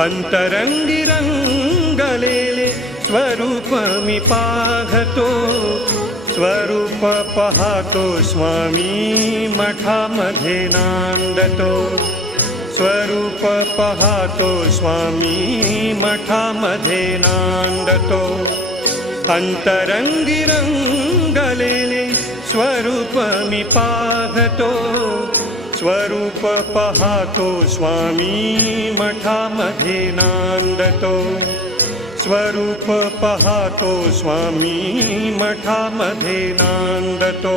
अंतरंगी रंगलेले स्वरूप मी पाहतो, स्वरूप पाहतो स्वामी मठामध्ये नांदतो, स्वरूप पाहतो स्वामी मठामध्ये नांदतो। अंतरंगी रंगलेले स्वरूप मी पाहतो, स्वरूप पाहतो स्वामी मठामध्ये नांदतो, स्वरूप पाहतो स्वामी मठामध्ये नांदतो।